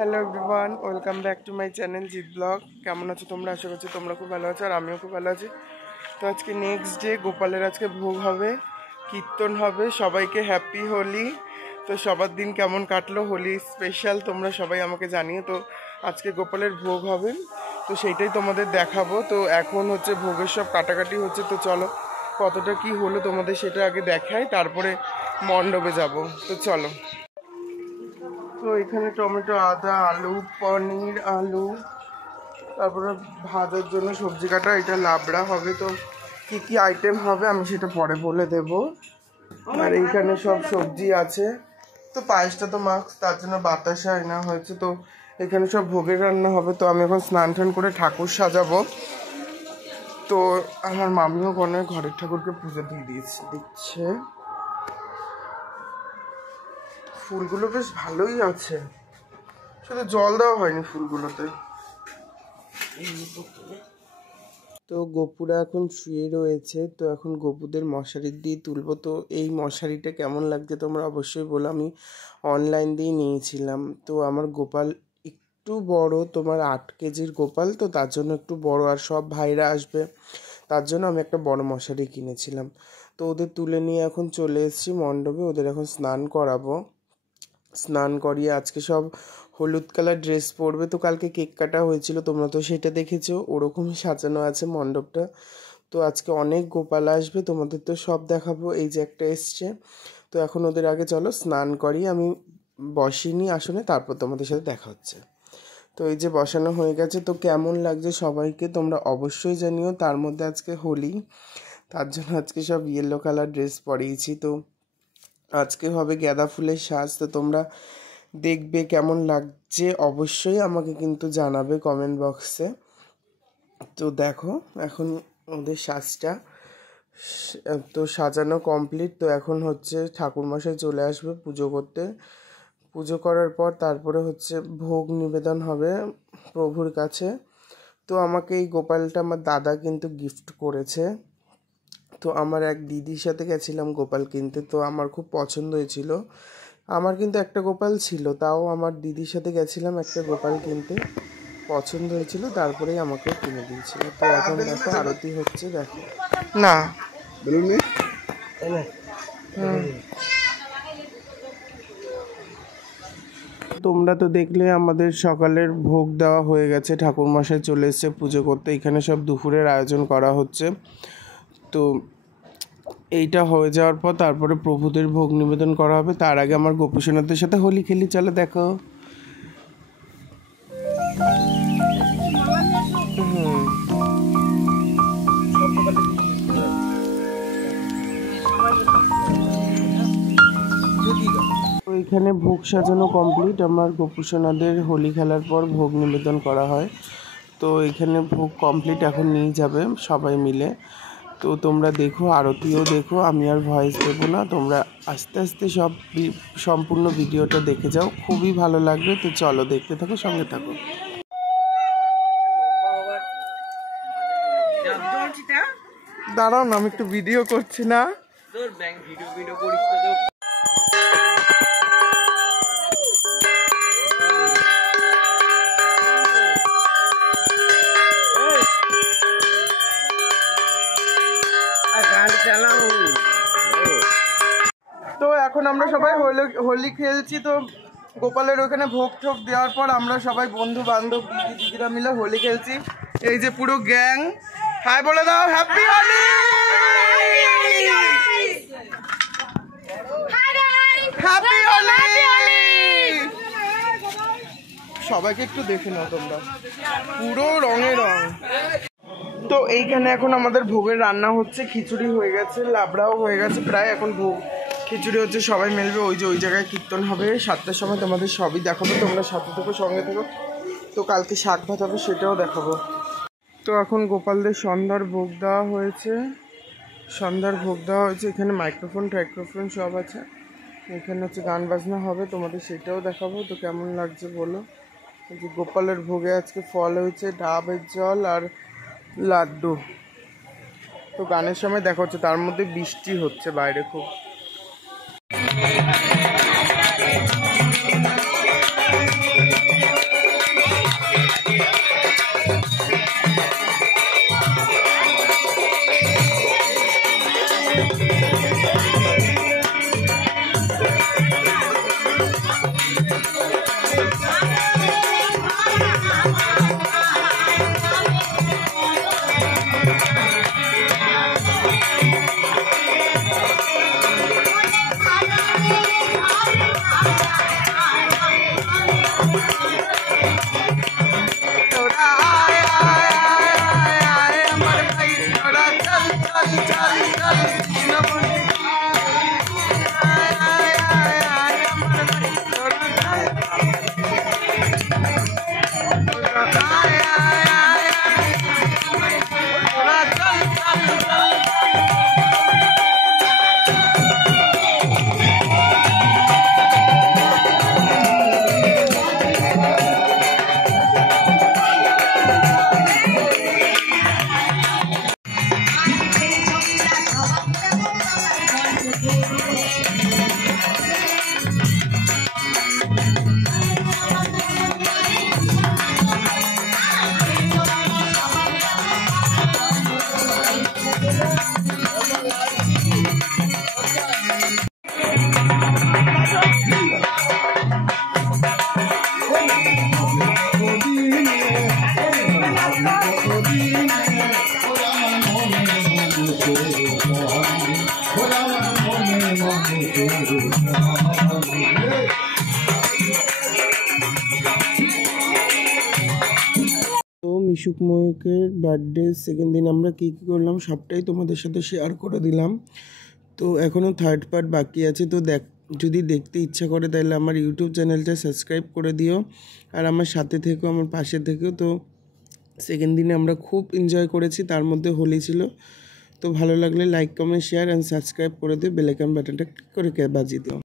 Hello everyone, welcome back to my channel Jeet blog. কেমন আছো তোমরা? আশা করছি তোমরা খুব ভালো আছো আর আমিও খুব ভালো আছি। তো আজকে নেক্সট ডে, গোপালের আজকে ভোগ হবে, কীর্তন হবে। সবাইকে হ্যাপি হোলি। তো সবার দিন কেমন কাটলো, হোলি স্পেশাল তোমরা সবাই আমাকে জানিও। তো আজকে গোপালের ভোগ হবে, তো সেইটাই তোমাদের দেখাবো। তো এখন হচ্ছে ভোগের সব কাটাকাটি হচ্ছে, তো চলো কতটা কি হলো তোমাদের সেটা আগে দেখাই, তারপরে মণ্ডপে যাব। তো চলো। তো এখানে টমেটো, আদা, আলু, পনির, আলু, তারপরে ভাজার জন্য সবজি কাটা, এটা লাবড়া হবে। তো কি কি আইটেম হবে আমি সেটা পরে বলে দেব। আর এইখানে সব সবজি আছে। তো পায়েসটা তো মাস্ক, তার জন্য বাতাসা আনা হয়েছে। তো এখানে সব ভোগের রান্না হবে। তো আমি এখন স্নান টান করে ঠাকুর সাজাবো। তো আমার মামিও কোনে ঘরের ঠাকুরকে পুজো দিয়ে দিচ্ছে। ফুলগুলো বেশ ভালোই আছে, শুধু জল দেওয়া হয়নি ফুলগুলোতে। তো গপুরা এখন শুয়ে রয়েছে। তো এখন গপুদের মশারি দিয়ে তুলবো। তো এই মশারিটা কেমন লাগছে তোমরা অবশ্যই বলো। আমি অনলাইন দিয়ে নিয়েছিলাম। তো আমার গোপাল একটু বড়, তোমার 8 কেজির গোপাল, তো তার জন্য একটু বড়, আর সব ভাইরা আসবে তার জন্য আমি একটা বড় মশারি কিনেছিলাম। তো ওদের তুলে নিয়ে এখন চলে এসেছি মণ্ডপে। ওদের এখন স্নান করাবো। স্নান করিয়ে আজকে সব হলুদ কালার ড্রেস পরবে। তো কালকে কেক কাটা হয়েছিল, তোমরা তো সেটা দেখেছো। ওরকমই সাজানো আছে মণ্ডপটা। তো আজকে অনেক গোপাল আসবে, তোমাদের তো সব দেখাবো। এই যে একটা এসছে। তো এখন ওদের আগে চলো স্নান করি। আমি বসিনি আসনে, তারপর তোমাদের সাথে দেখা হচ্ছে। তো এই যে বসানো হয়ে গেছে। তো কেমন লাগছে সবাইকে তোমরা অবশ্যই জানিও। তার মধ্যে আজকে হোলি, তার জন্য আজকে সব ইয়েলো কালার ড্রেস পরিয়েছি। তো আজকে হবে গাঁদা ফুলের সাজ। তো তোমরা দেখবে কেমন লাগছে অবশ্যই আমাকে কিন্তু জানাবে কমেন্ট বক্সে। তো দেখো এখন ওদের সাজটা তো সাজানো কমপ্লিট। তো এখন হচ্ছে ঠাকুরমশাই চলে আসবে পুজো করতে। পুজো করার পর তারপরে হচ্ছে ভোগ নিবেদন হবে প্রভুর কাছে। তো আমাকে এই গোপালটা আমার দাদা কিন্তু গিফট করেছে। তো আমার এক দিদির সাথে গেছিলাম গোপাল কিনতে। তো আমার খুব পছন্দ হয়েছিল। আমার কিন্তু একটা গোপাল ছিল, তাও আমার দিদির সাথে গেছিলাম একটা গোপাল কিনতে, পছন্দ হয়েছিল, তারপরেই আমাকে কিনে দিয়েছিল। তো এখন দেখো আরতি হচ্ছে, দেখো না তোমরা তো দেখলে আমাদের সকালের ভোগ দেওয়া হয়ে গেছে। ঠাকুরমশাই চলে এসেছে পুজো করতে। এখানে সব দুপুরের আয়োজন করা হচ্ছে। তো এইটা হয়ে যাওয়ার পর তারপরে প্রভুদের ভোগ নিবেদন করা হবে। তার আগে আমার গোপীসোনাদের সাথে হোলি খেলি, চলো দেখো। ওইখানে ভোগ সাজানো কমপ্লিট। আমার গোপীসোনাদের হোলি খেলার পর ভোগ নিবেদন করা হয়। তো এখানে ভোগ কমপ্লিট, এখন নিয়ে যাবে সবাই মিলে। তো তোমরা দেখো, আরতিও দেখো, আমি আর ভয়েস দেবো না, তোমরা আস্তে আস্তে সব সম্পূর্ণ ভিডিওটা দেখে যাও, খুবই ভালো লাগবে। তো চলো দেখতে থাকো, সঙ্গে থাকো। দাঁড়াও না, আমি একটু ভিডিও করছি না। তো এখন আমরা সবাই হোলি খেলছি। তো গোপালের ওখানে ভোগ টোগ দেওয়ার পর আমরা সবাই বন্ধু বান্ধব দিদিরা মিলে হোলি খেলছি। এই যে পুরো গ্যাং, হাই বলে দাও, হ্যাপি হোলি, হ্যাপি হোলি। সবাইকে একটু দেখে নাও তোমরা, পুরো রঙে রং। তো এইখানে এখন আমাদের ভোগের রান্না হচ্ছে। খিচুড়ি হয়ে গেছে, লাবড়াও হয়ে গেছে প্রায়। এখন ভোগ খিচুড়ি হচ্ছে, সবাই মিলবে। ওই যে ওই জায়গায় কীর্তন হবে 7টার সময়, তোমাদের সবই দেখাবো, তোমরা সাথে থেকো, সঙ্গে থেকো। তো কালকে শাক ভাত হবে, সেটাও দেখাবো। তো এখন গোপালদের সন্ধ্যার ভোগ দেওয়া হয়েছে। এখানে মাইক্রোফোন টাইক্রোফোন সব আছে। এখানে হচ্ছে গান বাজনা হবে, তোমাদের সেটাও দেখাবো। তো কেমন লাগছে বলো। এই যে গোপালের ভোগে আজকে ফল হয়েছে ডাবের জল আর লাড্ডু। তো গানের সময় দেখা হচ্ছে, তার মধ্যে বৃষ্টি হচ্ছে বাইরে খুব। তো মিশুক ময়ূকের বার্থডে সেকেন্ড দিন আমরা কী কী করলাম সবটাই তোমাদের সাথে শেয়ার করে দিলাম। তো এখনও থার্ড পার্ট বাকি আছে, তো যদি দেখতে ইচ্ছা করে তাহলে আমার ইউটিউব চ্যানেলটা সাবস্ক্রাইব করে দিও আর আমার সাথে থেকেও, আমার পাশে থেকেও। তো সেকেন্ড দিনে আমরা খুব এনজয় করেছি, তার মধ্যে হোলি ছিল। তো ভালো লাগলে like comment share and subscribe করে দিও, বেল আইকন বাটনটা ক্লিক করে বাজিয়ে দিও।